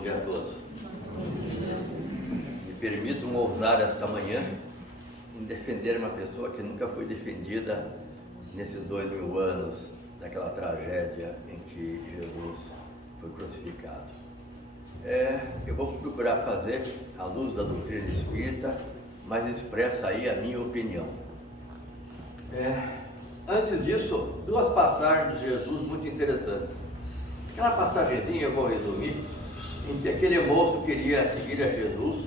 dia a todos. Me permitam ousar esta manhã em defender uma pessoa que nunca foi defendida nesses 2000 anos daquela tragédia em que Jesus foi crucificado. Eu vou procurar fazer à luz da doutrina espírita, mas expressa aí a minha opinião. Antes disso, duas passagens de Jesus muito interessantes. Aquela passagenzinha eu vou resumir, em que aquele moço queria seguir a Jesus,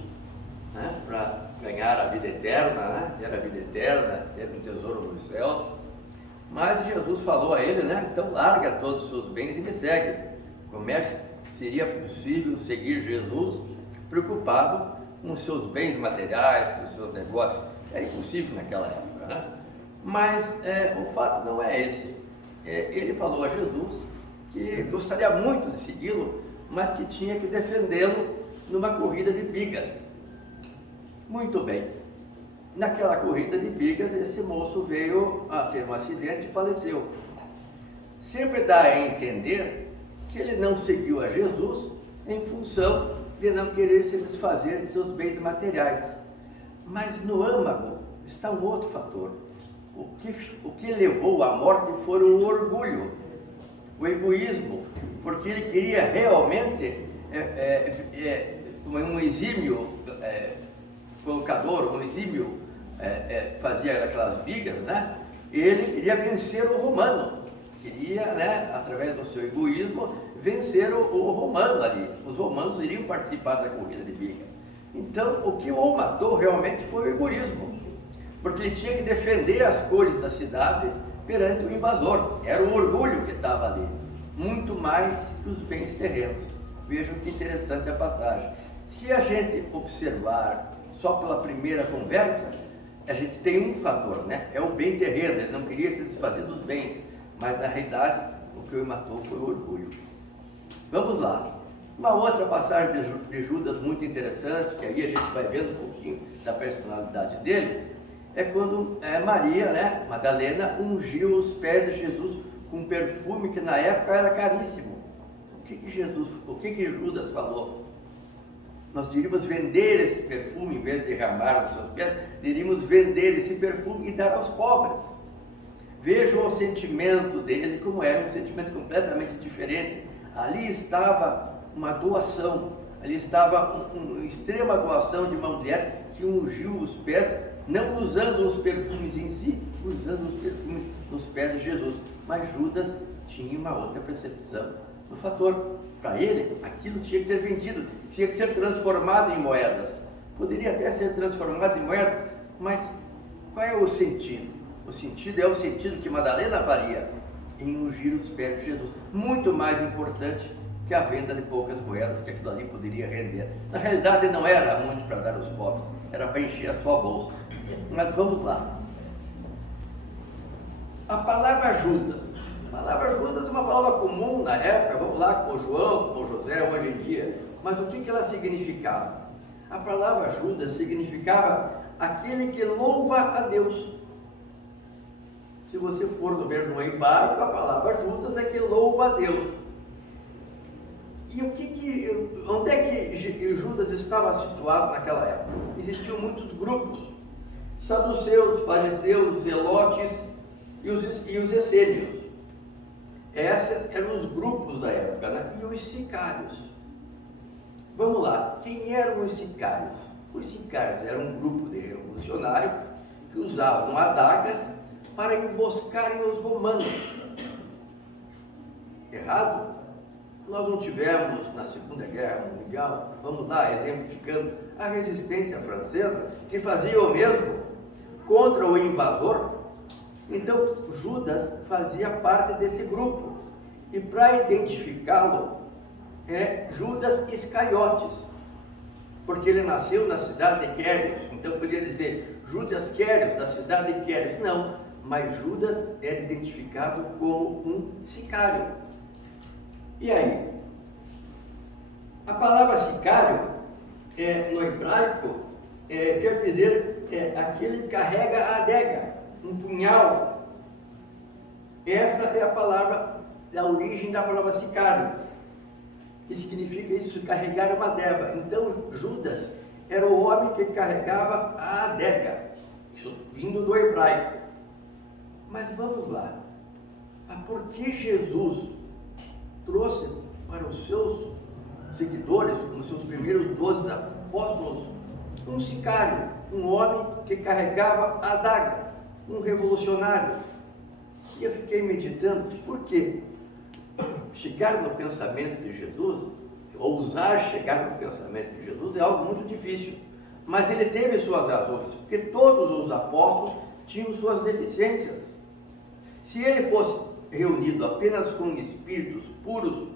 né, para ganhar a vida eterna, né, ter a vida eterna, ter um tesouro nos céus. Mas Jesus falou a ele, né, então larga todos os seus bens e me segue. Como é que seria possível seguir Jesus preocupado com os seus bens materiais, com os seus negócios? Era impossível naquela época, né? Mas o fato não é esse. Ele falou a Jesus que gostaria muito de segui-lo, mas que tinha que defendê-lo numa corrida de bigas. Muito bem. Naquela corrida de bigas, esse moço veio a ter um acidente e faleceu. Sempre dá a entender que ele não seguiu a Jesus em função de não querer se desfazer de seus bens materiais. Mas no âmago está um outro fator. O que levou à morte foi o orgulho, o egoísmo, porque ele queria realmente um exímio colocador, um exímio fazia aquelas bigas, né? Ele queria vencer o romano, queria, né, através do seu egoísmo, vencer o romano ali. Os romanos iriam participar da corrida de biga. Então, o que o matou realmente foi o egoísmo, porque ele tinha que defender as cores da cidade perante o invasor. Era o orgulho que estava ali, muito mais que os bens terrenos. Vejam que interessante a passagem. Se a gente observar só pela primeira conversa, a gente tem um fator, né? É o bem terreno, ele não queria se desfazer dos bens, mas na realidade o que o matou foi o orgulho. Vamos lá. Uma outra passagem de Judas muito interessante, que aí a gente vai vendo um pouquinho da personalidade dele, é quando Maria, né, Madalena, ungiu os pés de Jesus com um perfume que na época era caríssimo. O que Judas falou? Nós diríamos vender esse perfume, em vez de derramar os seus pés, diríamos vender esse perfume e dar aos pobres. Vejam o sentimento dele, como era um sentimento completamente diferente. Ali estava uma doação, ali estava uma extrema doação de uma mulher que ungiu os pés, não usando os perfumes em si, usando os perfumes nos pés de Jesus. Mas Judas tinha uma outra percepção do fator. Para ele, aquilo tinha que ser vendido, tinha que ser transformado em moedas. Poderia até ser transformado em moedas, mas qual é o sentido? O sentido é o sentido que Madalena faria em ungir os pés de Jesus. Muito mais importante que a venda de poucas moedas que aquilo ali poderia render. Na realidade não era muito para dar aos pobres, era para encher a sua bolsa. Mas vamos lá. A palavra Judas. A palavra Judas é uma palavra comum na época, vamos lá, com João, com José, hoje em dia. Mas o que ela significava? A palavra Judas significava aquele que louva a Deus. Se você for ver no hebraico, a palavra Judas é que louva a Deus. E onde é que Judas estava situado naquela época? Existiam muitos grupos: saduceus, fariseus, zelotes e os essênios. Esses eram os grupos da época, né? E os sicários. Vamos lá, quem eram os sicários? Os sicários eram um grupo de revolucionários que usavam adagas para emboscarem os romanos. Errado? Nós não tivemos na Segunda Guerra Mundial, vamos lá, exemplificando, a resistência francesa, que fazia o mesmo contra o invasor. Então, Judas fazia parte desse grupo. E para identificá-lo, é Judas Iscariotes, porque ele nasceu na cidade de Quérios. Então, poderia dizer Judas Quérios, da cidade de Quérios. Não, mas Judas era identificado como um sicário. E aí? A palavra sicário, no hebraico, quer dizer aquele que carrega a adega, um punhal. Esta é a palavra, a origem da palavra sicário. que significa isso, carregar uma adega. Então Judas era o homem que carregava a adega, isso vindo do hebraico. Mas vamos lá, por que Jesus trouxe para os seus seguidores, os seus primeiros 12 apóstolos, um sicário, um homem que carregava a adaga, um revolucionário? E eu fiquei meditando, por quê? Chegar no pensamento de Jesus, ousar chegar no pensamento de Jesus é algo muito difícil, mas ele teve suas razões, porque todos os apóstolos tinham suas deficiências. Se ele fosse reunido apenas com espíritos puros,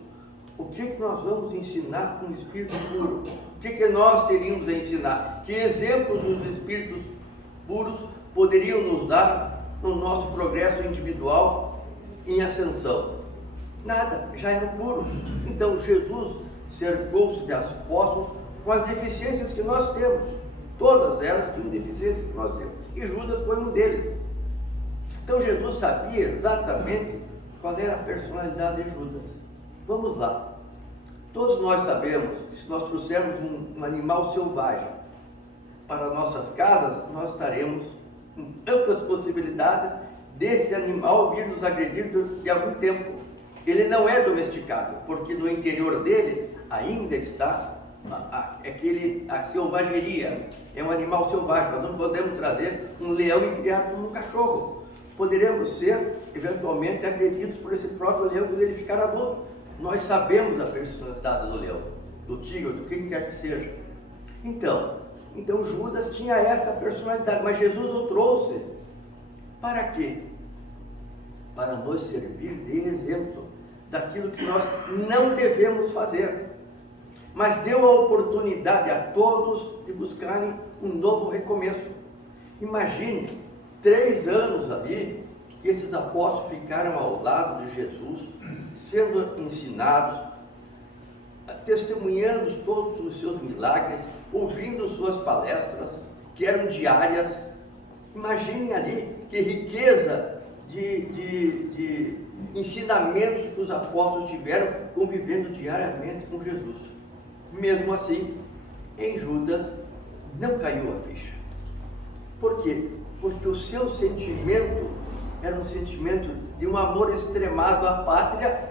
o que nós vamos ensinar com espírito puro? O que nós teríamos a ensinar? Que exemplos os espíritos puros poderiam nos dar no nosso progresso individual em ascensão? Nada, já eram puros. Então Jesus cercou-se de apóstolos com as deficiências que nós temos. Todas elas tinham deficiências que nós temos. E Judas foi um deles. Então Jesus sabia exatamente qual era a personalidade de Judas. Vamos lá. Todos nós sabemos que se nós trouxermos um animal selvagem para nossas casas, nós estaremos com amplas possibilidades desse animal vir nos agredir de algum tempo. Ele não é domesticado, porque no interior dele ainda está a selvageria. É um animal selvagem. Nós não podemos trazer um leão e criar como um cachorro. Poderemos ser, eventualmente, agredidos por esse próprio leão quando ele ficar adulto. Nós sabemos a personalidade do leão, do tigre, do quem quer que seja. Então Judas tinha essa personalidade, mas Jesus o trouxe. Para quê? Para nos servir de exemplo daquilo que nós não devemos fazer. Mas deu a oportunidade a todos de buscarem um novo recomeço. Imagine, 3 anos ali, que esses apóstolos ficaram ao lado de Jesus, sendo ensinados, testemunhando todos os seus milagres, ouvindo suas palestras, que eram diárias. Imaginem ali que riqueza de ensinamentos que os apóstolos tiveram convivendo diariamente com Jesus. Mesmo assim, em Judas não caiu a ficha. Por quê? Porque o seu sentimento era um sentimento de um amor extremado à pátria,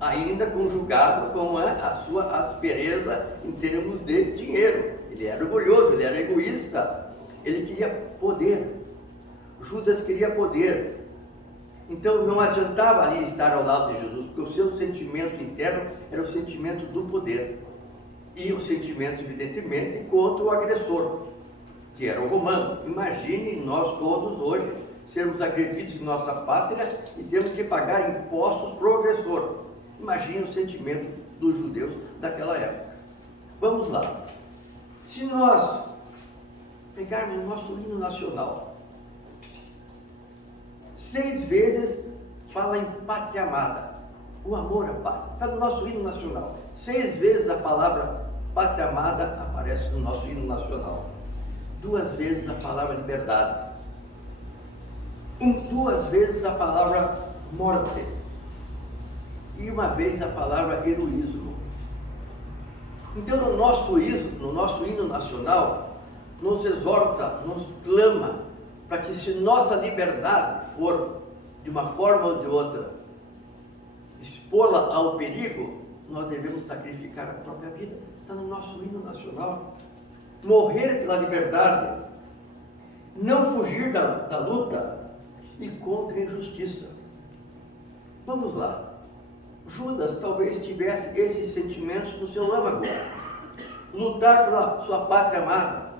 ainda conjugado com a sua aspereza em termos de dinheiro. Ele era orgulhoso, ele era egoísta, ele queria poder. Judas queria poder. Então não adiantava ali estar ao lado de Jesus, porque o seu sentimento interno era o sentimento do poder. E o sentimento, evidentemente, contra o agressor, que era o romano. Imagine nós todos hoje sermos agredidos em nossa pátria e temos que pagar impostos para o agressor. Imagine o sentimento dos judeus daquela época. Vamos lá. Se nós pegarmos o nosso hino nacional, 6 vezes fala em pátria amada, o amor à pátria. Está no nosso hino nacional. 6 vezes a palavra pátria amada aparece no nosso hino nacional. 2 vezes a palavra liberdade. 2 vezes a palavra morte. E 1 vez a palavra heroísmo. Então no nosso hino nacional, nos exorta, nos clama, para que se nossa liberdade for, de uma forma ou de outra, expô-la ao perigo, nós devemos sacrificar a própria vida. Está no nosso hino nacional. Morrer pela liberdade, não fugir da luta e contra a injustiça. Vamos lá. Judas talvez tivesse esses sentimentos no seu âmago. Lutar pela sua pátria amada,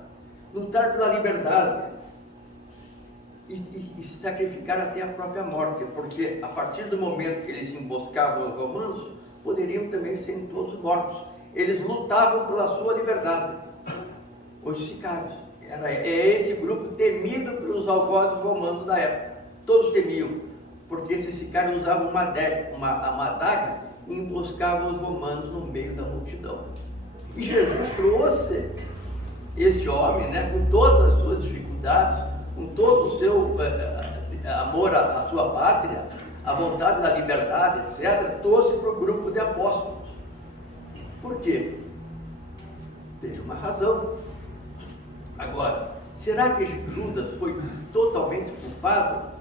lutar pela liberdade e se sacrificar até a própria morte, porque a partir do momento que eles emboscavam os romanos, poderiam também ser todos mortos. Eles lutavam pela sua liberdade. Os sicários, é esse grupo temido pelos algozes romanos da época. Todos temiam, porque esses sicários usavam uma adaga e emboscavam os romanos no meio da multidão. E Jesus trouxe esse homem, com todas as suas dificuldades, com todo o seu amor à sua pátria, a vontade da liberdade, etc., trouxe para o grupo de apóstolos. Por quê? Teve uma razão. Agora, será que Judas foi totalmente culpado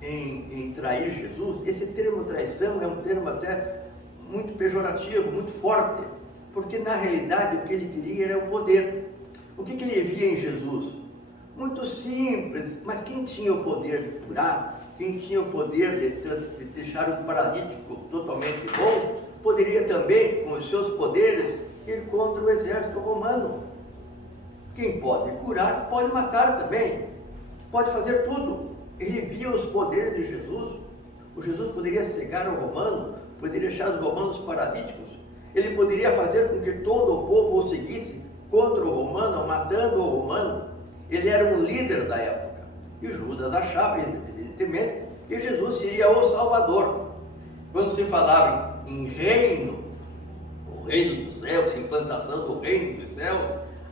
em trair Jesus? Esse termo traição é um termo até muito pejorativo, muito forte, porque na realidade o que ele queria era o poder. O que ele via em Jesus? Muito simples, mas quem tinha o poder de curar, quem tinha o poder de deixar um paralítico totalmente bom, poderia também, com os seus poderes, ir contra o exército romano. Quem pode curar, pode matar também, pode fazer tudo. Ele via os poderes de Jesus. O Jesus poderia cegar o romano, poderia deixar os romanos paralíticos, ele poderia fazer com que todo o povo o seguisse contra o romano, matando o romano. Ele era um líder da época. E Judas achava, evidentemente, que Jesus seria o Salvador. Quando se falava em reino, o reino dos céus, a implantação do reino dos céus,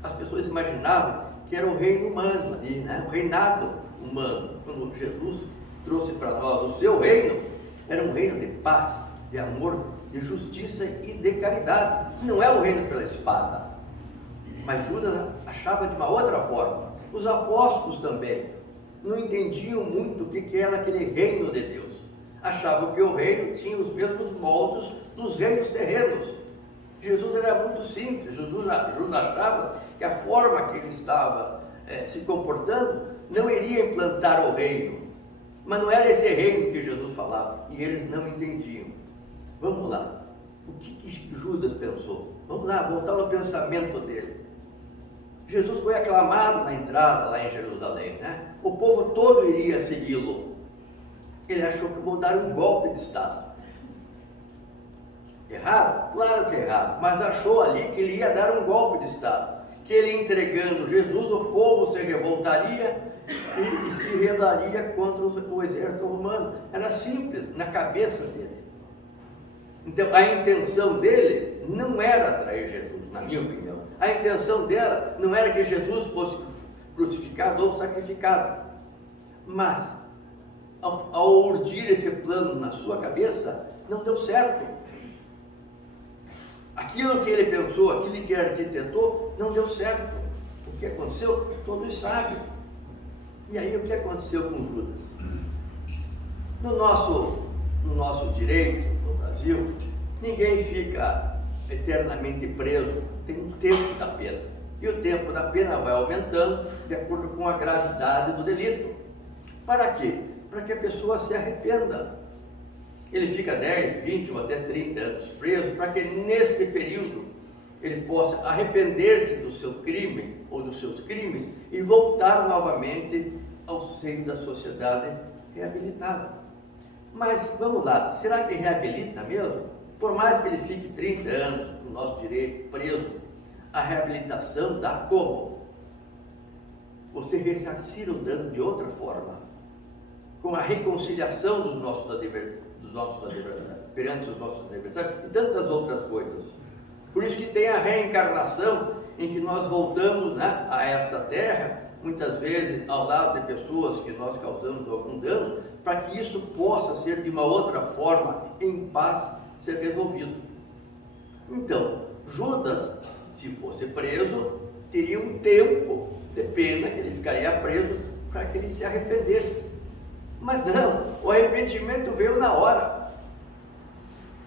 as pessoas imaginavam que era o reino humano ali, né? O reinado humano. Quando Jesus trouxe para nós o seu reino, era um reino de paz, de amor, de justiça e de caridade. Não é o reino pela espada. Mas Judas achava de uma outra forma. Os apóstolos também não entendiam muito o que era aquele reino de Deus. Achavam que o reino tinha os mesmos moldes dos reinos terrenos. Jesus era muito simples. Jesus achava que a forma que ele estava se comportando não iria implantar o reino. Mas não era esse reino que Jesus falava. E eles não entendiam. Vamos lá. O que Judas pensou? Vamos lá, voltar no pensamento dele. Jesus foi aclamado na entrada lá em Jerusalém, né? O povo todo iria segui-lo. Ele achou que vou dar um golpe de Estado. Errado? Claro que é errado, mas achou ali que ele ia dar um golpe de Estado. Que ele entregando Jesus, o povo se revoltaria e se rebelaria contra o exército romano. Era simples na cabeça dele. Então a intenção dele não era trair Jesus, na minha opinião. A intenção dela não era que Jesus fosse crucificado ou sacrificado. Mas, ao urdir esse plano na sua cabeça, não deu certo. Aquilo que ele pensou, aquilo que ele arquitetou, não deu certo. O que aconteceu, todos sabem. E aí o que aconteceu com Judas? No nosso direito, no Brasil, ninguém fica eternamente preso. Tem um tempo da pena. E o tempo da pena vai aumentando de acordo com a gravidade do delito. Para quê? Para que a pessoa se arrependa. Ele fica 10, 20 ou até 30 anos preso, para que neste período ele possa arrepender-se do seu crime ou dos seus crimes e voltar novamente ao seio da sociedade reabilitada. Mas vamos lá, será que reabilita mesmo? Por mais que ele fique 30 anos no nosso direito preso, a reabilitação dá como? Você ressarcir o dano de outra forma, com a reconciliação dos nossos adversários, perante os nossos adversários e tantas outras coisas. Por isso que tem a reencarnação, em que nós voltamos, né, a esta terra, muitas vezes ao lado de pessoas que nós causamos algum dano, para que isso possa ser de uma outra forma, em paz, ser resolvido. Então, Judas, se fosse preso, teria um tempo de pena que ele ficaria preso para que ele se arrependesse. Mas não, o arrependimento veio na hora.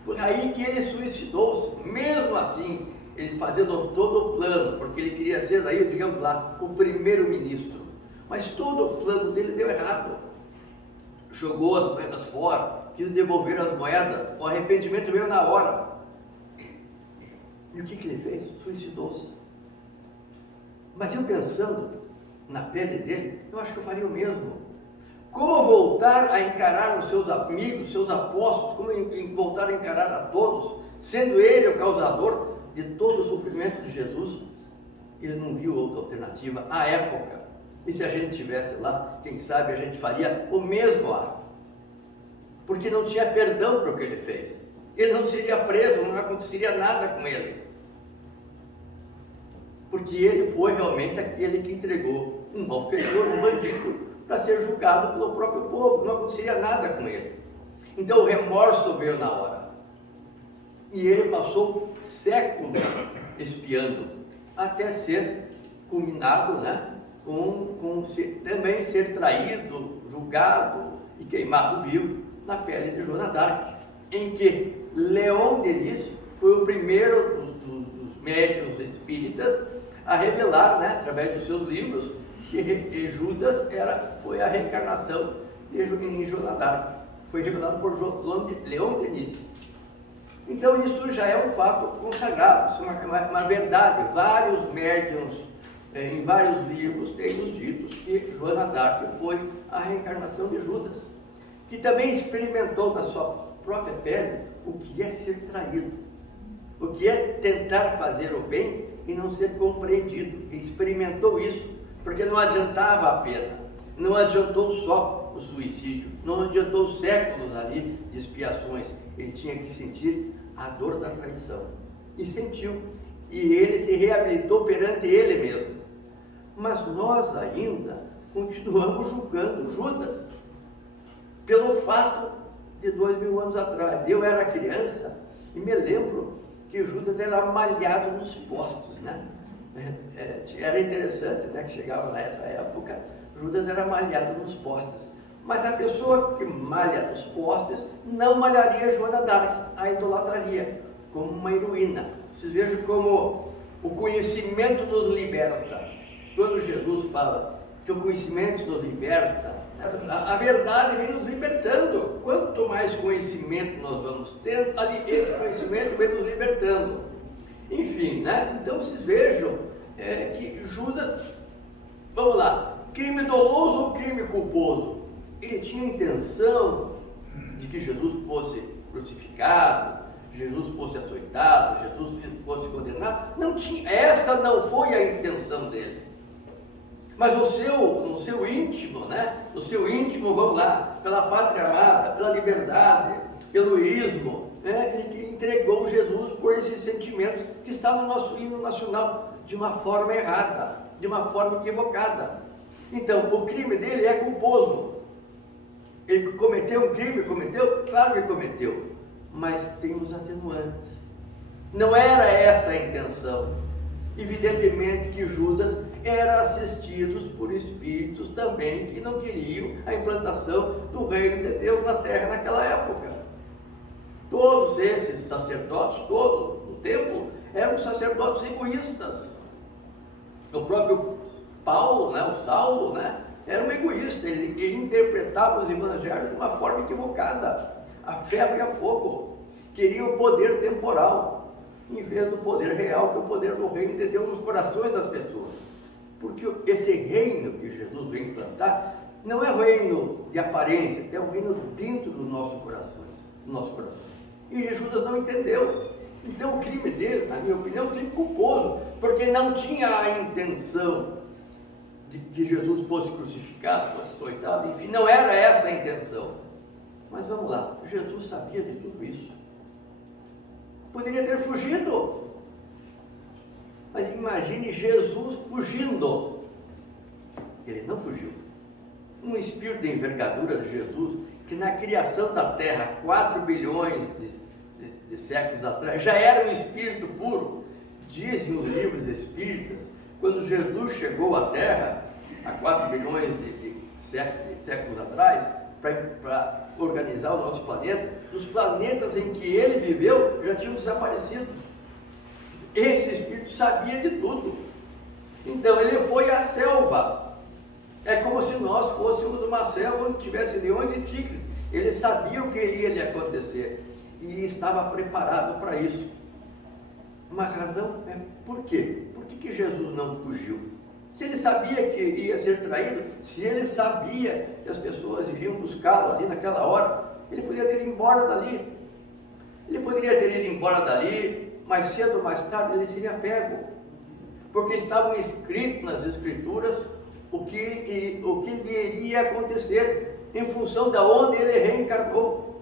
Por aí que ele suicidou-se. Mesmo assim, ele fazendo todo o plano, porque ele queria ser daí, digamos lá, o primeiro-ministro. Mas todo o plano dele deu errado. Jogou as moedas fora, quis devolver as moedas, o arrependimento veio na hora. E o que ele fez? Suicidou-se. Mas eu pensando na pele dele, eu acho que eu faria o mesmo. Como voltar a encarar os seus amigos, seus apóstolos, como voltar a encarar a todos, sendo ele o causador de todo o sofrimento de Jesus? Ele não viu outra alternativa à época. E se a gente estivesse lá, quem sabe a gente faria o mesmo ato. Porque não tinha perdão para o que ele fez. Ele não seria preso, não aconteceria nada com ele. Porque ele foi realmente aquele que entregou um malfeitor, um bandido, para ser julgado pelo próprio povo. Não aconteceria nada com ele. Então o remorso veio na hora. E ele passou séculos espiando, até ser culminado, né, também ser traído, julgado e queimado vivo na pele de Joana d'Arc, em que Leon Denis foi o primeiro dos médiuns espíritas a revelar, né, através dos seus livros, que Judas foi a reencarnação de Joana d'Arc. Foi revelado por Leon Denis. Então isso já é um fato consagrado, isso é uma verdade. Vários médiuns, em vários livros, têm nos dito que Joana d'Arc foi a reencarnação de Judas, que também experimentou na sua própria pele o que é ser traído, o que é tentar fazer o bem e não ser compreendido. Experimentou isso, porque não adiantava a pena, não adiantou só o suicídio, não adiantou séculos ali de expiações. Ele tinha que sentir a dor da traição, e sentiu, e ele se reabilitou perante ele mesmo. Mas nós ainda continuamos julgando Judas pelo fato de 2000 anos atrás. Eu era criança e me lembro que Judas era malhado nos postos, né? Era interessante, né, que chegava nessa época, Judas era malhado nos postos. Mas a pessoa que malha nos postes não malharia Joana d'Arc, a idolatraria como uma heroína. Vocês vejam como o conhecimento nos liberta. Quando Jesus fala que o conhecimento nos liberta, a verdade vem nos libertando. Quanto mais conhecimento nós vamos tendo, esse conhecimento vem nos libertando. Enfim, né? Então vocês vejam que Judas, vamos lá, crime doloso ou crime culposo? Ele tinha a intenção de que Jesus fosse crucificado, Jesus fosse açoitado, Jesus fosse condenado. Não tinha, esta não foi a intenção dele. Mas no seu íntimo, né? No seu íntimo, vamos lá, pela pátria amada, pela liberdade, pelo ismo, né? Ele entregou Jesus por esses sentimentos que está no nosso hino nacional de uma forma errada, de uma forma equivocada. Então, o crime dele é culposo. Ele cometeu um crime, cometeu? Claro que cometeu, mas tem os atenuantes. Não era essa a intenção. Evidentemente que Judas era assistido por espíritos também que não queriam a implantação do reino de Deus na terra naquela época. Todos esses sacerdotes, todos no templo, eram sacerdotes egoístas. O próprio Paulo, né, o Saulo, né, era um egoísta. Ele interpretava os evangelhos de uma forma equivocada, a ferro e a fogo. Queria o poder temporal, em vez do poder real, que é o poder do reino de Deus nos corações das pessoas. Porque esse reino que Jesus vem implantar não é o reino de aparência, é o reino dentro dos nossos corações, E Judas não entendeu. Então o crime dele, na minha opinião, é um crime culposo, porque não tinha a intenção de que Jesus fosse crucificado, fosse açoitado, enfim, não era essa a intenção. Mas vamos lá, Jesus sabia de tudo isso. Poderia ter fugido. Mas imagine Jesus fugindo. Ele não fugiu. Um espírito de envergadura de Jesus, que na criação da terra, 4 bilhões de séculos atrás, já era um espírito puro. Diz nos livros espíritas, quando Jesus chegou à terra, há 4 bilhões de séculos atrás, para organizar o nosso planeta, os planetas em que ele viveu já tinham desaparecido. Esse espírito sabia de tudo. Então ele foi à selva. É como se nós fôssemos uma selva onde tivesse leões e tigres. Ele sabia o que iria lhe acontecer e estava preparado para isso. Uma razão é por quê? Por que Jesus não fugiu? Se ele sabia que ia ser traído, se ele sabia que as pessoas iriam buscá-lo ali naquela hora, ele poderia ter ido embora dali. Ele poderia ter ido embora dali, mais cedo ou mais tarde ele seria pego. Porque estavam escritos nas Escrituras o que lhe iria acontecer em função de onde ele reencarnou.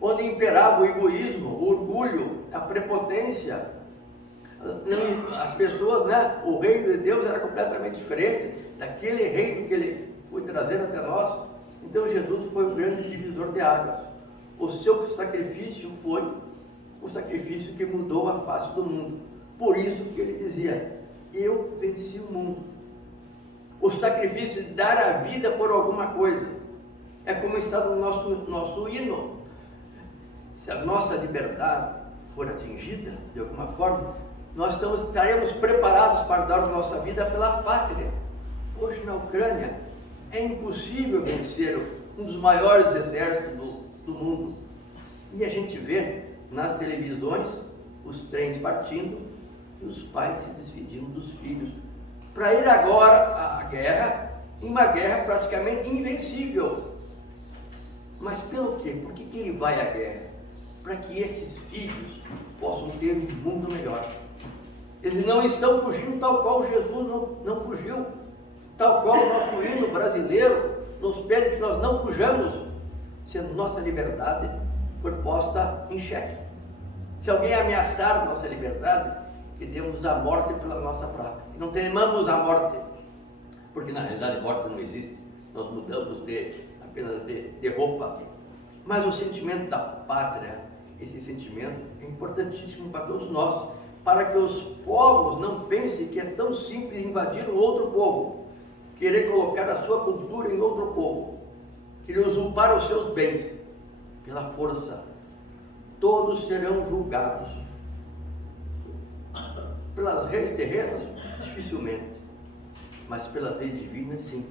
Onde imperava o egoísmo, o orgulho, a prepotência. As pessoas, né? O reino de Deus era completamente diferente daquele reino que ele foi trazer até nós. Então Jesus foi o grande divisor de águas. O seu sacrifício foi o sacrifício que mudou a face do mundo. Por isso que ele dizia: eu venci o mundo. O sacrifício de dar a vida por alguma coisa. É como está no nosso hino. Se a nossa liberdade for atingida de alguma forma, nós estaremos preparados para dar a nossa vida pela pátria. Hoje na Ucrânia é impossível vencer um dos maiores exércitos do mundo. E a gente vê nas televisões os trens partindo e os pais se despedindo dos filhos para ir agora à guerra, em uma guerra praticamente invencível. Mas pelo quê? Por que ele vai à guerra? Para que esses filhos possam ter um mundo melhor. Eles não estão fugindo tal qual Jesus não fugiu, tal qual o nosso hino brasileiro nos pede que nós não fujamos, se a nossa liberdade for posta em xeque. Se alguém ameaçar nossa liberdade, que demos a morte pela nossa prática. Não temamos a morte, porque na realidade a morte não existe. Nós mudamos apenas de roupa. Mas o sentimento da pátria, esse sentimento é importantíssimo para todos nós, para que os povos não pensem que é tão simples invadir um outro povo, querer colocar a sua cultura em outro povo, querer usurpar os seus bens pela força. Todos serão julgados. Pelas leis terrenas, dificilmente, mas pelas leis divinas, sim.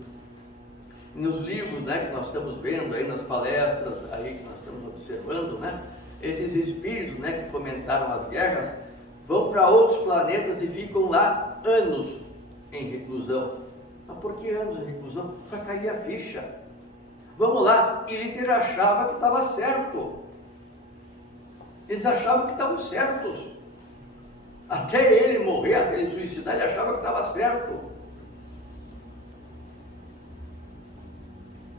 Nos livros, né, que nós estamos vendo aí, nas palestras aí que nós estamos observando, né, esses espíritos, né, que fomentaram as guerras, vão para outros planetas e ficam lá anos em reclusão. Mas por que anos em reclusão? Para cair a ficha. Vamos lá, e Hitler achava que estava certo. Eles achavam que estavam certos. Até ele morrer, até ele suicidar, ele achava que estava certo.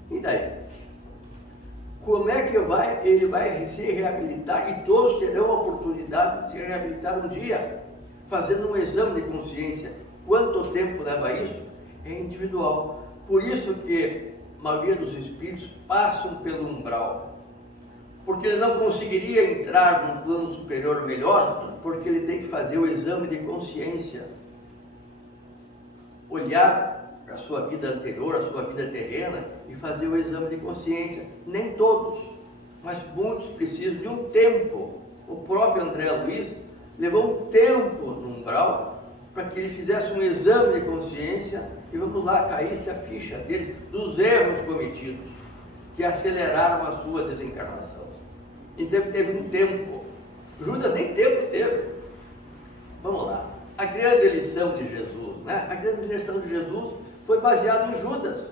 E daí? Como é que ele vai se reabilitar? E todos terão a oportunidade de se reabilitar um dia, fazendo um exame de consciência. Quanto tempo leva isso? É individual. Por isso que a maioria dos espíritos passam pelo umbral. Porque ele não conseguiria entrar num plano superior melhor, porque ele tem que fazer o exame de consciência. Olhar para a sua vida anterior, a sua vida terrena, e fazer o exame de consciência. Nem todos, mas muitos precisam de um tempo. O próprio André Luiz levou um tempo no umbral para que ele fizesse um exame de consciência e, vamos lá, caísse a ficha dele dos erros cometidos, que aceleraram a sua desencarnação. Então teve um tempo. Judas nem tempo teve. Vamos lá. A grande lição de Jesus, né? A grande lição de Jesus foi baseada em Judas.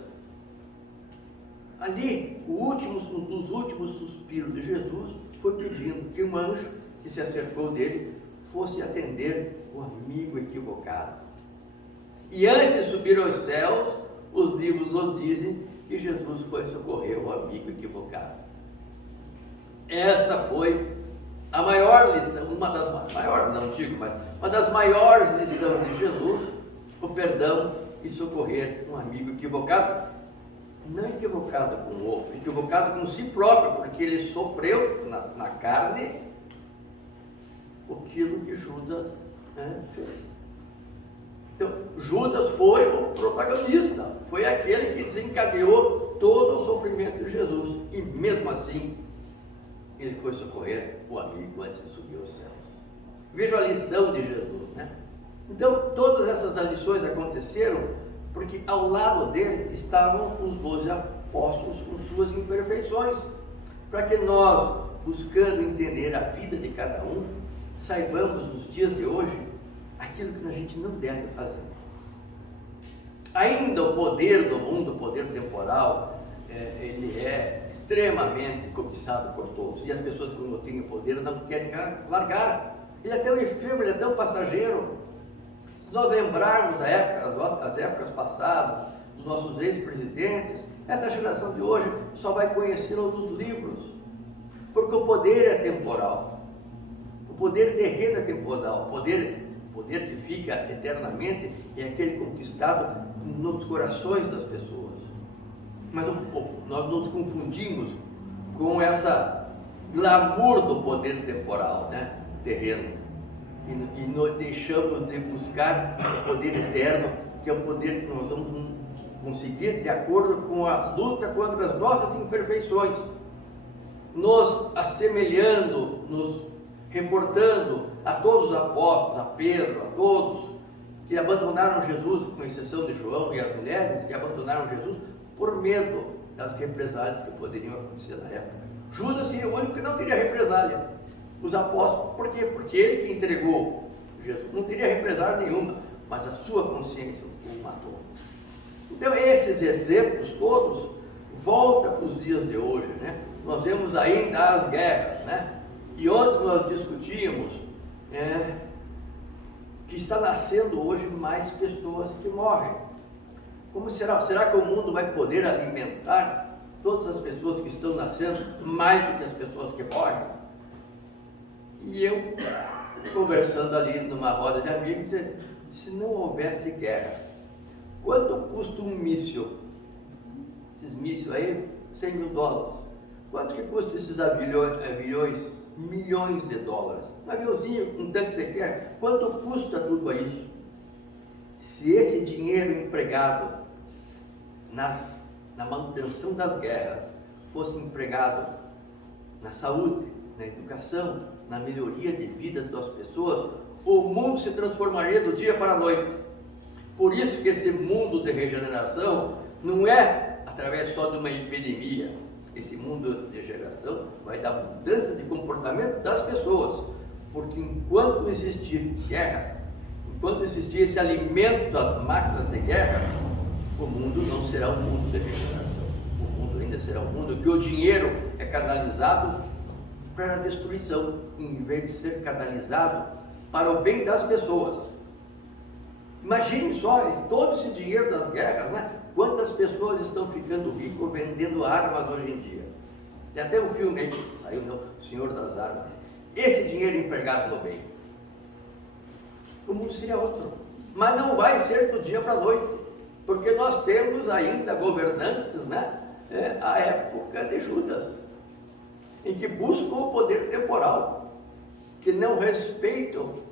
Ali, um dos últimos suspiros de Jesus foi pedindo que um anjo que se acercou dele fosse atender o amigo equivocado. E antes de subir aos céus, os livros nos dizem que Jesus foi socorrer o amigo equivocado. Esta foi a maior lição, uma das maiores, não digo, mas uma das maiores lições de Jesus, o perdão e socorrer um amigo equivocado. Não equivocado com o outro, equivocado com si próprio, porque ele sofreu na carne aquilo que Judas fez. Então, Judas foi o protagonista, foi aquele que desencadeou todo o sofrimento de Jesus, e mesmo assim, ele foi socorrer o amigo antes de subir aos céus. Veja a lição de Jesus, né? Então, todas essas lições aconteceram porque ao lado dele estavam os 12 apóstolos com suas imperfeições, para que nós, buscando entender a vida de cada um, saibamos nos dias de hoje aquilo que a gente não deve fazer. Ainda o poder do mundo, o poder temporal, ele é extremamente cobiçado por todos, e as pessoas, quando têm o poder, não querem largar. Ele é tão efêmero, ele é tão passageiro. Se nós lembrarmos as épocas passadas, dos nossos ex-presidentes, essa geração de hoje só vai conhecê-lo nos livros, porque o poder é temporal, o poder terreno é temporal, o poder que fica eternamente é aquele conquistado nos corações das pessoas. Mas nós nos confundimos com glamour do poder temporal, né? Terreno. E nós deixamos de buscar o poder eterno, que é o poder que nós vamos conseguir de acordo com a luta contra as nossas imperfeições, nos assemelhando, nos reportando a todos os apóstolos, a Pedro, a todos que abandonaram Jesus, com exceção de João e as mulheres que abandonaram Jesus por medo das represálias que poderiam acontecer na época. Judas seria o único que não teria represália. Os apóstolos, por quê? Porque ele que entregou Jesus não teria represália nenhuma, mas a sua consciência o matou. Então esses exemplos todos voltam para os dias de hoje, né? Nós vemos ainda as guerras, né? E ontem nós discutíamos que está nascendo hoje mais pessoas que morrem. Como será? Será que o mundo vai poder alimentar todas as pessoas que estão nascendo mais do que as pessoas que morrem? E eu, conversando ali numa roda de amigos, disse, se não houvesse guerra, quanto custa um míssil? Esses mísseis aí, $100 mil. Quanto que custa esses aviões? Milhões de dólares. Um aviãozinho, um tanque de guerra, quanto custa tudo isso? Se esse dinheiro empregado na manutenção das guerras fosse empregado na saúde, na educação, na melhoria de vida das pessoas, o mundo se transformaria do dia para a noite. Por isso que esse mundo de regeneração não é através só de uma epidemia. Esse mundo de regeneração vai dar mudança de comportamento das pessoas, porque enquanto existir guerra, enquanto existir esse alimento das máquinas de guerra, o mundo não será um mundo de regeneração. O mundo ainda será um mundo que o dinheiro é canalizado para a destruição, em vez de ser canalizado para o bem das pessoas. Imagine só, todo esse dinheiro das guerras, né? Quantas pessoas estão ficando ricas vendendo armas hoje em dia? Tem até um filme aí que saiu, não, O Senhor das Armas. Esse dinheiro empregado no bem, o mundo seria outro. Mas não vai ser do dia para a noite, porque nós temos ainda governantes, né? A época de Judas, em que buscam o poder temporal, que não respeitam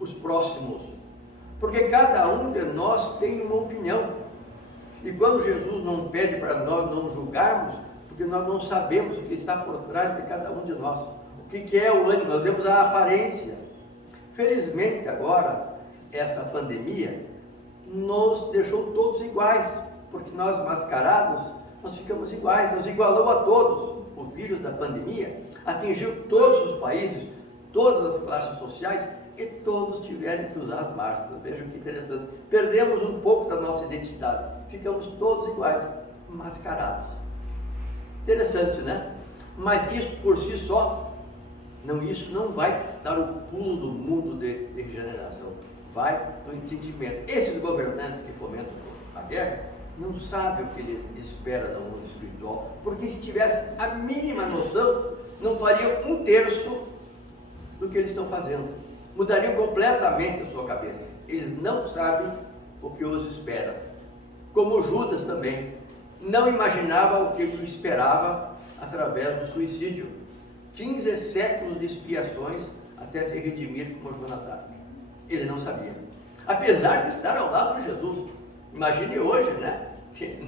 os próximos, porque cada um de nós tem uma opinião. E quando Jesus não pede para nós não julgarmos, porque nós não sabemos o que está por trás de cada um de nós, o que é o ânimo, nós vemos a aparência. Felizmente agora, essa pandemia nos deixou todos iguais, porque nós mascarados, nós ficamos iguais, nos igualou a todos. O vírus da pandemia atingiu todos os países, todas as classes sociais, e todos tiveram que usar as máscaras. Vejam que interessante. Perdemos um pouco da nossa identidade. Ficamos todos iguais, mascarados. Interessante, né? Mas isso por si só, isso não vai dar o pulo do mundo de regeneração. Vai no entendimento. Esses governantes que fomentam a guerra não sabem o que eles esperam do mundo espiritual, porque se tivesse a mínima noção, não fariam 1/3 do que eles estão fazendo. Mudariam completamente a sua cabeça. Eles não sabem o que os espera. Como Judas também não imaginava o que o esperava através do suicídio. 15 séculos de expiações até se redimir como Jonatã. Ele não sabia. Apesar de estar ao lado de Jesus. Imagine hoje, né? Que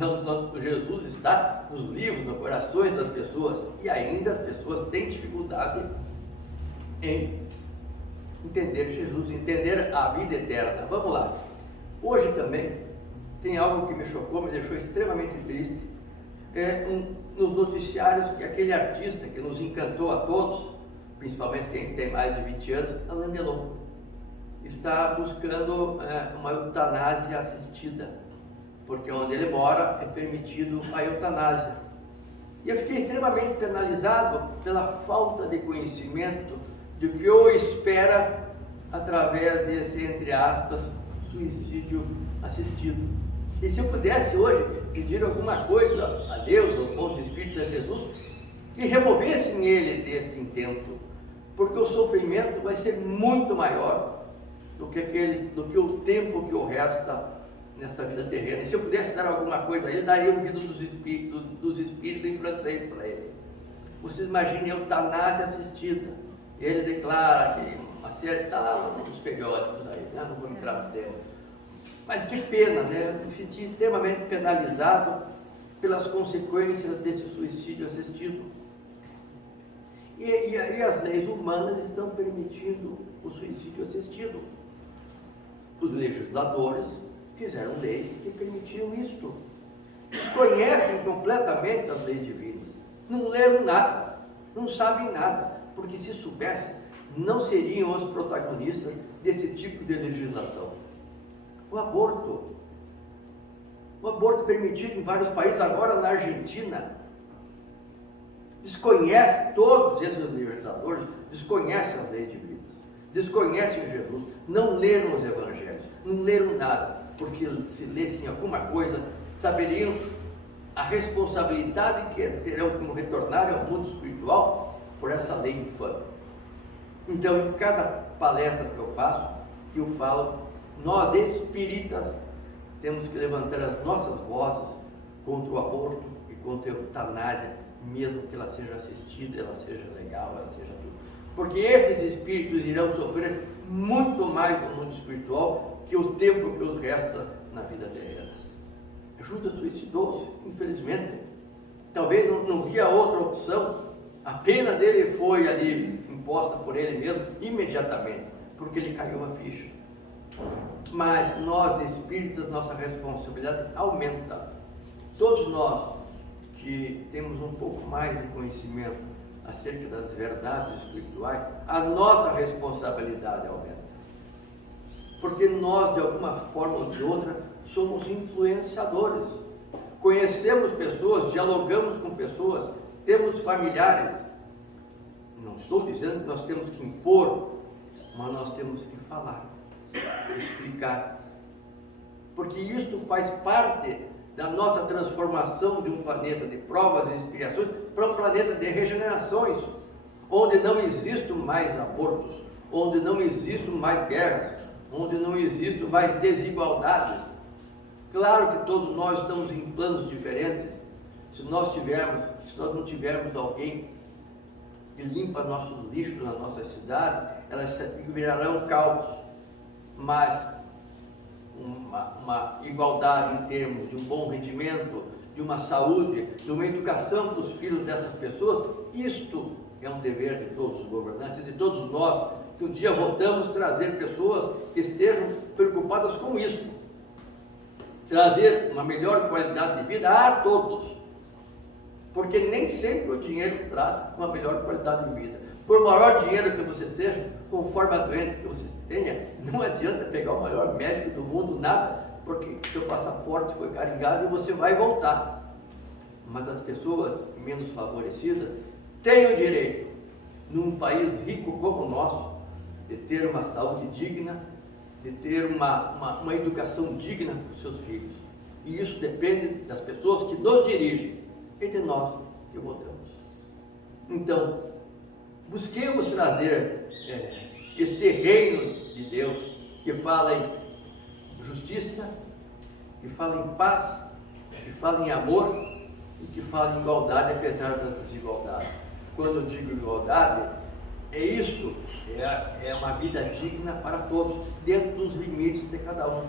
Jesus está nos livros, nos corações das pessoas, e ainda as pessoas têm dificuldade em entender Jesus, entender a vida eterna. Vamos lá. Hoje também tem algo que me chocou, me deixou extremamente triste, nos noticiários, que aquele artista que nos encantou a todos, principalmente quem tem mais de 20 anos, Alain Delon, está buscando uma eutanásia assistida, porque onde ele mora é permitido a eutanásia. E eu fiquei extremamente penalizado pela falta de conhecimento do que o espera através desse, entre aspas, suicídio assistido. E se eu pudesse hoje pedir alguma coisa a Deus, aos bons espíritos, a Jesus, que removessem ele desse intento, porque o sofrimento vai ser muito maior do que o tempo que o resta nesta vida terrena. E se eu pudesse dar alguma coisa a ele, daria o vida dos espíritos em francês para ele. Vocês imaginem a eutanásia assistida. E ele declara que uma série está lá nos periódicos aí, né? Não vou entrar no tema. Mas que pena, né? Me senti extremamente penalizado pelas consequências desse suicídio assistido. E as leis humanas estão permitindo o suicídio assistido. Os legisladores fizeram leis que permitiam isto. Desconhecem completamente as leis divinas. Não leram nada, não sabem nada, porque se soubessem, não seriam os protagonistas desse tipo de legislação. O aborto permitido em vários países, agora na Argentina, desconhece todos esses legisladores, desconhecem as leis divinas, desconhecem Jesus, não leram os evangelhos, não leram nada, porque se lessem alguma coisa, saberiam a responsabilidade que terão como retornar ao mundo espiritual por essa lei infame. Então, em cada palestra que eu faço, eu falo, nós espíritas temos que levantar as nossas vozes contra o aborto e contra a eutanásia, mesmo que ela seja assistida, ela seja legal, ela seja tudo. Porque esses espíritos irão sofrer muito mais no mundo espiritual que o tempo que os resta na vida terrena. Judas suicidou-se, infelizmente. Talvez não via outra opção. A pena dele foi ali imposta por ele mesmo imediatamente, porque ele caiu a ficha. Mas nós espíritas, nossa responsabilidade aumenta. Todos nós que temos um pouco mais de conhecimento acerca das verdades espirituais, a nossa responsabilidade aumenta. Porque nós, de alguma forma ou de outra, somos influenciadores. Conhecemos pessoas, dialogamos com pessoas, temos familiares. Não estou dizendo que nós temos que impor, mas nós temos que falar, explicar. Porque isto faz parte da nossa transformação de um planeta de provas e expiações para um planeta de regenerações, onde não existem mais abortos, onde não existem mais guerras, onde não existem mais desigualdades. Claro que todos nós estamos em planos diferentes. Se nós não tivermos alguém que limpa nossos lixos nas nossas cidades, elas virarão caos. Mas uma igualdade em termos de um bom rendimento, de uma saúde, de uma educação para os filhos dessas pessoas, isto é um dever de todos os governantes, de todos nós, que um dia votamos trazer pessoas que estejam preocupadas com isso. Trazer uma melhor qualidade de vida a todos. Porque nem sempre o dinheiro traz uma melhor qualidade de vida. Por maior dinheiro que você seja, conforme a doença que você tenha, não adianta pegar o maior médico do mundo, nada, porque seu passaporte foi carimbado e você vai voltar. Mas as pessoas menos favorecidas têm o direito, num país rico como o nosso, de ter uma saúde digna, de ter uma educação digna para os seus filhos. E isso depende das pessoas que nos dirigem e de nós que votamos. Então, busquemos trazer este reino de Deus que fala em justiça, que fala em paz, que fala em amor e que fala em igualdade apesar das desigualdades. Quando eu digo igualdade, é isto, é uma vida digna para todos, dentro dos limites de cada um.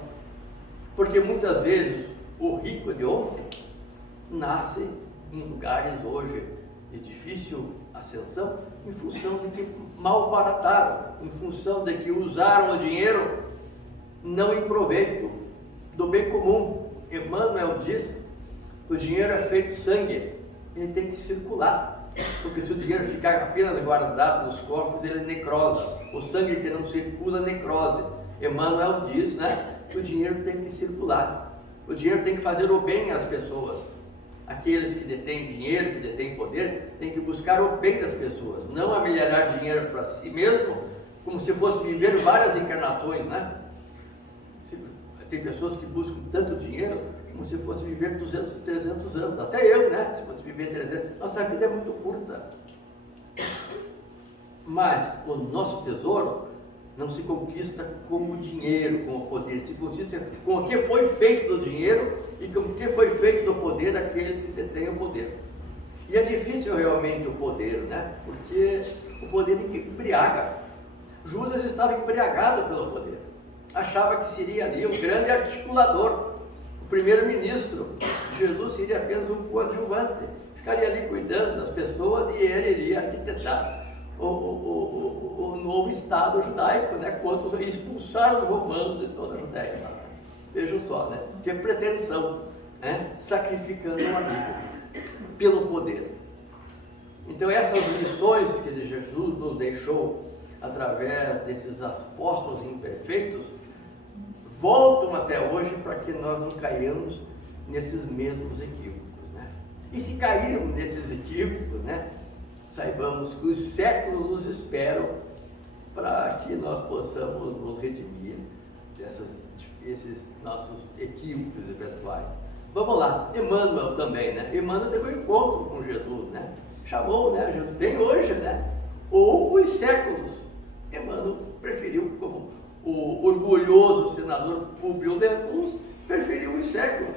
Porque muitas vezes o rico de ontem nasce em lugares hoje de difícil ascensão, em função de que malbarataram, em função de que usaram o dinheiro não em proveito do bem comum. Emmanuel diz: o dinheiro é feito sangue, ele tem que circular, porque se o dinheiro ficar apenas guardado nos cofres, ele necrosa. O sangue que não circula, necrose. Emmanuel diz, que o dinheiro tem que circular, o dinheiro tem que fazer o bem às pessoas. Aqueles que detêm dinheiro, que detêm poder, têm que buscar o bem das pessoas, não amelhar dinheiro para si mesmo, como se fosse viver várias encarnações, Tem pessoas que buscam tanto dinheiro como se fosse viver 200, 300 anos. Até eu, se fosse viver 300, nossa vida é muito curta. Mas o nosso tesouro não se conquista com o dinheiro, com o poder, se conquista com o que foi feito do dinheiro e com o que foi feito do poder daqueles que detêm o poder. E é difícil realmente o poder, né? Porque o poder embriaga. Judas estava embriagado pelo poder. Achava que seria ali o grande articulador, o primeiro-ministro. Jesus seria apenas um coadjuvante. Ficaria ali cuidando das pessoas e ele iria arquitetar o novo Estado judaico, né? Quanto expulsar os romanos de toda a Judéia. Vejam só, né? Que pretensão, né? Sacrificando um amigo pelo poder. Então essas lições que Jesus nos deixou através desses apóstolos imperfeitos voltam até hoje para que nós não caiamos nesses mesmos equívocos, né? E se cairmos nesses equívocos, né, saibamos que os séculos nos esperam para que nós possamos nos redimir desses nossos equívocos eventuais. Vamos lá, Emmanuel também, né? Emmanuel teve um encontro com Jesus, né? Chamou, né? Jesus, bem hoje, né? Ou os séculos. Emmanuel preferiu, como o orgulhoso senador Públio Lentulus, preferiu os séculos.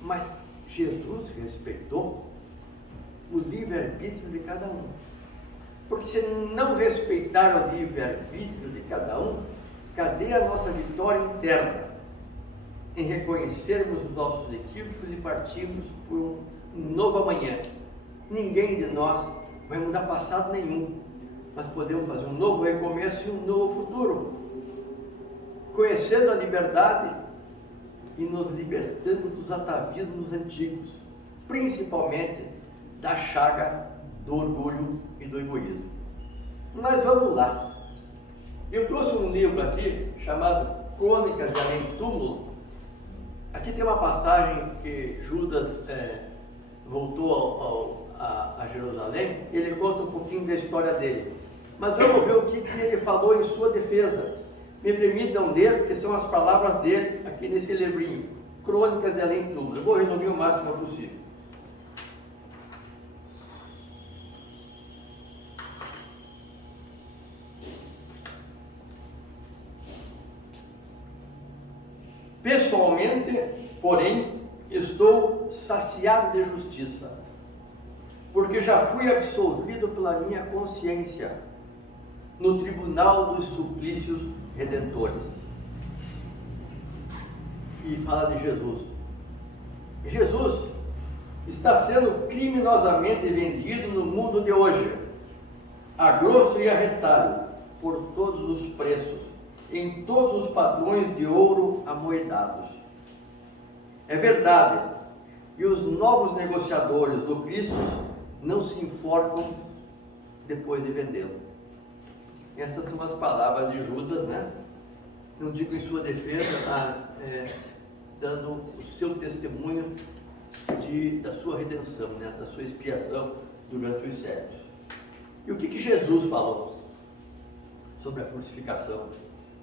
Mas Jesus respeitou o livre-arbítrio de cada um. Porque se não respeitar o livre-arbítrio de cada um, cadê a nossa vitória interna em reconhecermos os nossos equívocos e partirmos por um novo amanhã? Ninguém de nós vai mudar passado nenhum, mas podemos fazer um novo recomeço e um novo futuro, conhecendo a liberdade e nos libertando dos atavismos antigos, principalmente da chaga do orgulho e do egoísmo. Mas vamos lá. Eu trouxe um livro aqui chamado Crônicas de Além do Túmulo. Aqui tem uma passagem que Judas voltou a Jerusalém. Ele conta um pouquinho da história dele. Mas vamos ver o que ele falou em sua defesa. Me permitam ler, porque são as palavras dele aqui nesse livrinho, Crônicas de Além do Túmulo. Eu vou resumir o máximo possível. Pessoalmente, porém, estou saciado de justiça, porque já fui absolvido pela minha consciência no tribunal dos suplícios redentores. E fala de Jesus. Jesus está sendo criminosamente vendido no mundo de hoje, a grosso e a retalho, por todos os preços, em todos os padrões de ouro amoedados. É verdade, e os novos negociadores do Cristo não se enforcam depois de vendê-lo. Essas são as palavras de Judas, né? Não digo em sua defesa, mas dando o seu testemunho da sua redenção, né? Da sua expiação durante os séculos. E o que Jesus falou sobre a crucificação?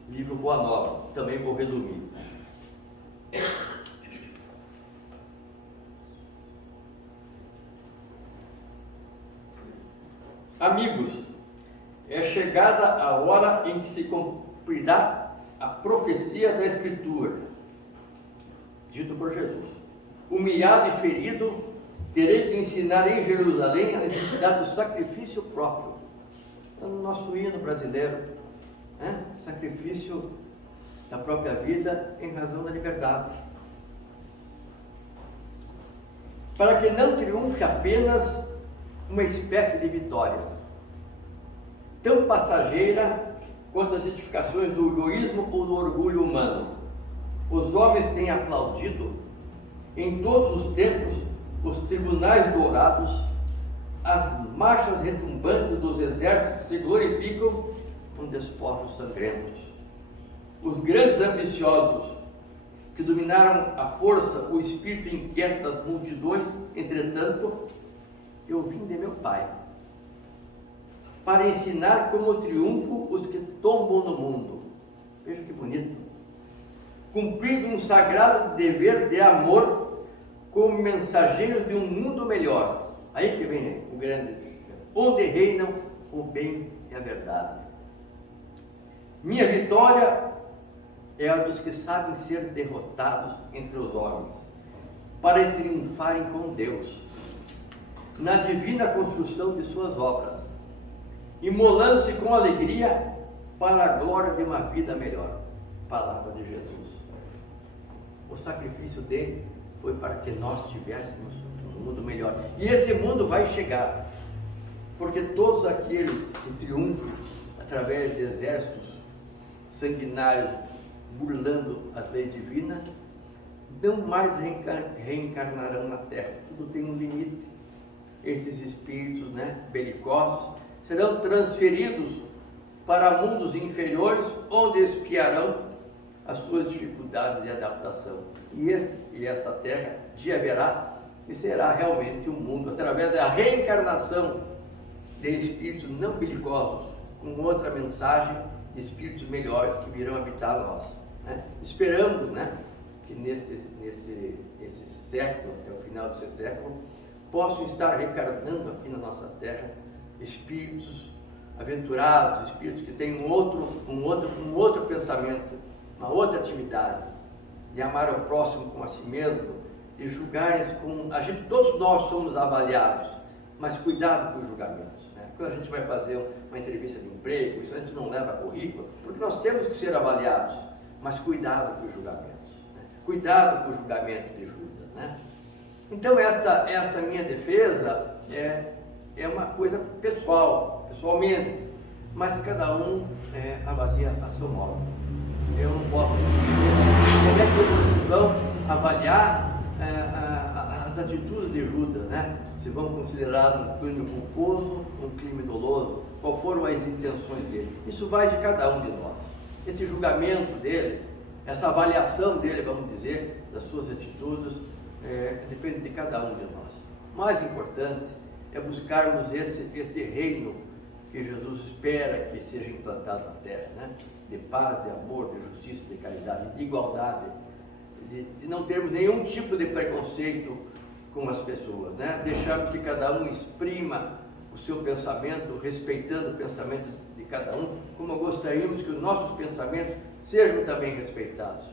Livro Boa Nova, também vou resumir. Amigos, é chegada a hora em que se cumprirá a profecia da Escritura, dito por Jesus. Humilhado e ferido, terei que ensinar em Jerusalém a necessidade do sacrifício próprio. Então, no nosso hino brasileiro, né? Sacrifício da própria vida em razão da liberdade. Para que não triunfe apenas uma espécie de vitória, tão passageira quanto as edificações do egoísmo ou do orgulho humano. Os homens têm aplaudido em todos os tempos os tribunais dourados, as marchas retumbantes dos exércitos se glorificam com despojos sangrentos. Os grandes ambiciosos que dominaram a força, o espírito inquieto das multidões, entretanto, eu vim de meu Pai, para ensinar como triunfo os que tombam no mundo. Veja que bonito. Cumprindo um sagrado dever de amor como mensageiros de um mundo melhor. Aí que vem o grande, onde reinam o bem e a verdade. Minha vitória é a dos que sabem ser derrotados entre os homens, para triunfarem com Deus. na divina construção de suas obras, imolando-se com alegria para a glória de uma vida melhor. Palavra de Jesus. O sacrifício dele foi para que nós tivéssemos um mundo melhor. E esse mundo vai chegar, porque todos aqueles que triunfam através de exércitos sanguinários, burlando as leis divinas, não mais reencarnarão na Terra. Tudo tem um limite. Esses espíritos, belicosos, serão transferidos para mundos inferiores, onde expiarão as suas dificuldades de adaptação. E esta Terra de haverá, e será realmente um mundo, através da reencarnação de espíritos não belicosos, com outra mensagem, de espíritos melhores que virão habitar nós. Esperamos, que nesse século, até o final desse século, possam estar reencarnando aqui na nossa Terra espíritos aventurados, espíritos que têm um outro pensamento, uma outra atividade, de amar ao próximo como a si mesmo, de julgarem-se como a gente, todos nós somos avaliados, mas cuidado com os julgamentos. Quando a gente vai fazer uma entrevista de emprego, isso a gente não leva currículo, porque nós temos que ser avaliados, mas cuidado com os julgamentos, cuidado com o julgamento de Judas. Então esta minha defesa é uma coisa pessoalmente, mas cada um avalia a seu modo. Eu não posso dizer como é que vocês vão avaliar as atitudes de Judas, se vão considerar um crime culposo, um crime doloso, qual foram as intenções dele. Isso vai de cada um de nós. Esse julgamento dele, essa avaliação dele, vamos dizer, das suas atitudes, depende de cada um de nós. O mais importante é buscarmos esse reino que Jesus espera que seja implantado na Terra, de paz, de amor, de justiça, de caridade, de igualdade, de não termos nenhum tipo de preconceito com as pessoas, deixarmos que cada um exprima o seu pensamento, respeitando o pensamento de cada um, como gostaríamos que os nossos pensamentos sejam também respeitados.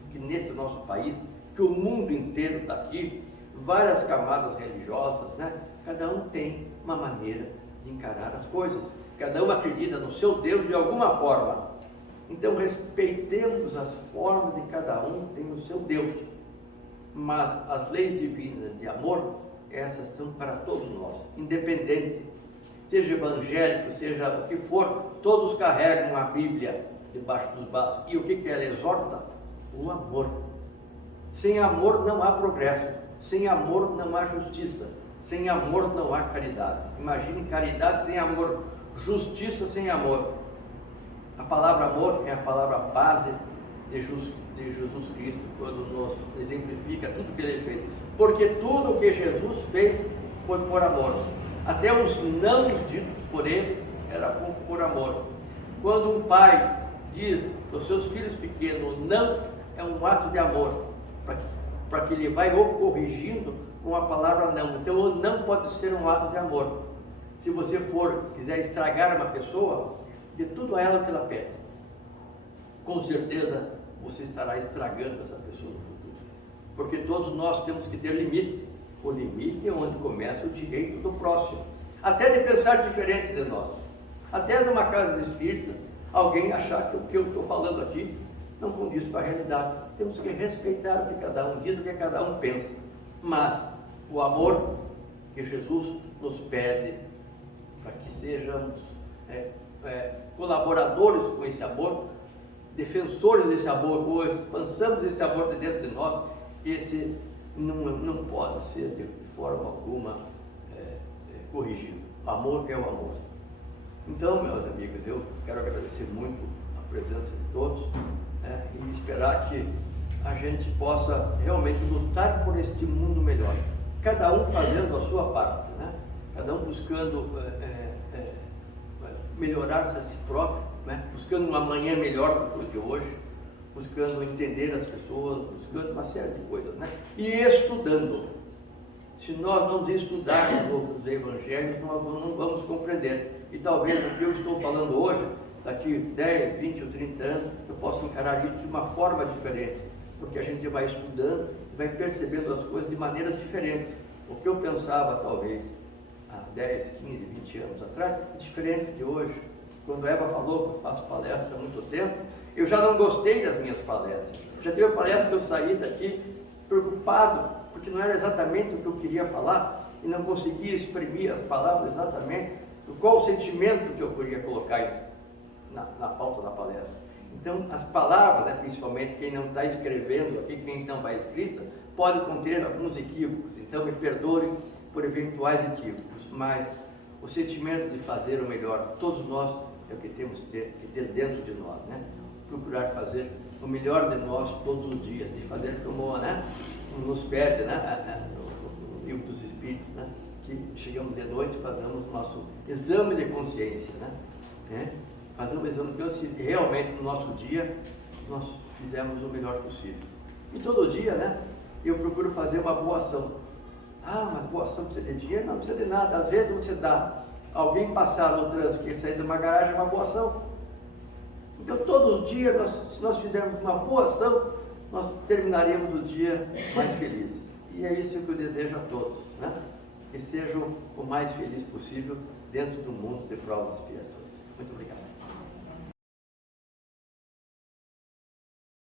Porque nesse nosso país, que o mundo inteiro está aqui, várias camadas religiosas, cada um tem uma maneira de encarar as coisas, cada um acredita no seu Deus de alguma forma. Então respeitemos as formas de cada um, tem o seu Deus, mas as leis divinas de amor, essas são para todos nós, independente, seja evangélico, seja o que for, todos carregam a Bíblia debaixo dos braços. E o que ela exorta? O amor. Sem amor não há progresso, sem amor não há justiça, sem amor não há caridade. Imagine caridade sem amor, justiça sem amor. A palavra amor é a palavra base de Jesus Cristo, quando nos exemplifica tudo que ele fez. Porque tudo o que Jesus fez foi por amor. Até os não ditos por ele era por amor. Quando um pai diz aos seus filhos pequenos não, é um ato de amor, para que ele vai o corrigindo com a palavra não. Então o não pode ser um ato de amor. Se você quiser estragar uma pessoa, dê tudo a ela o que ela pede. Com certeza você estará estragando essa pessoa no futuro. Porque todos nós temos que ter limite. O limite é onde começa o direito do próximo. Até de pensar diferente de nós. Até numa casa de espírita, alguém achar que o que eu estou falando aqui não condiz com a realidade. Temos que respeitar o que cada um diz, o que cada um pensa. Mas o amor que Jesus nos pede para que sejamos colaboradores com esse amor, defensores desse amor, ou expansamos esse amor de dentro de nós, esse não pode ser de forma alguma corrigido. O amor é o amor. Então, meus amigos, eu quero agradecer muito a presença de todos e esperar que a gente possa realmente lutar por este mundo melhor. Cada um fazendo a sua parte, cada um buscando melhorar-se a si próprio, buscando um amanhã melhor do que o de hoje, buscando entender as pessoas, buscando uma série de coisas, e estudando. Se nós não estudarmos os evangelhos, nós não vamos compreender. E talvez o que eu estou falando hoje, daqui 10, 20 ou 30 anos, eu possa encarar isso de uma forma diferente, porque a gente vai estudando e vai percebendo as coisas de maneiras diferentes. O que eu pensava, talvez, há 10, 15, 20 anos atrás, é diferente de hoje. Quando a Eva falou que eu faço palestra há muito tempo, eu já não gostei das minhas palestras. Já teve palestra que eu saí daqui preocupado, porque não era exatamente o que eu queria falar e não conseguia exprimir as palavras exatamente qual o sentimento que eu queria colocar na pauta da palestra. Então, as palavras, né, principalmente quem não está escrevendo aqui, quem não vai escrita, pode conter alguns equívocos. Então, me perdoe por eventuais equívocos, mas o sentimento de fazer o melhor, todos nós, é o que temos que ter dentro de nós, né? Procurar fazer o melhor de nós todos os dias, de fazer como, né, como nos pede, né, no livro dos Espíritos, né, que chegamos de noite e fazemos nosso exame de consciência, né? Fazemos o exame de consciência, se realmente no nosso dia nós fizemos o melhor possível. E todo dia, né, eu procuro fazer uma boa ação. Ah, mas boa ação precisa de dinheiro? Não precisa de nada. Às vezes você dá alguém passar no trânsito e sair de uma garagem, é uma boa ação. Então, todo dia, se nós fizermos uma boa ação, nós terminaremos o dia mais felizes. E é isso que eu desejo a todos, né? Que sejam o mais felizes possível dentro do mundo de provas e expiações.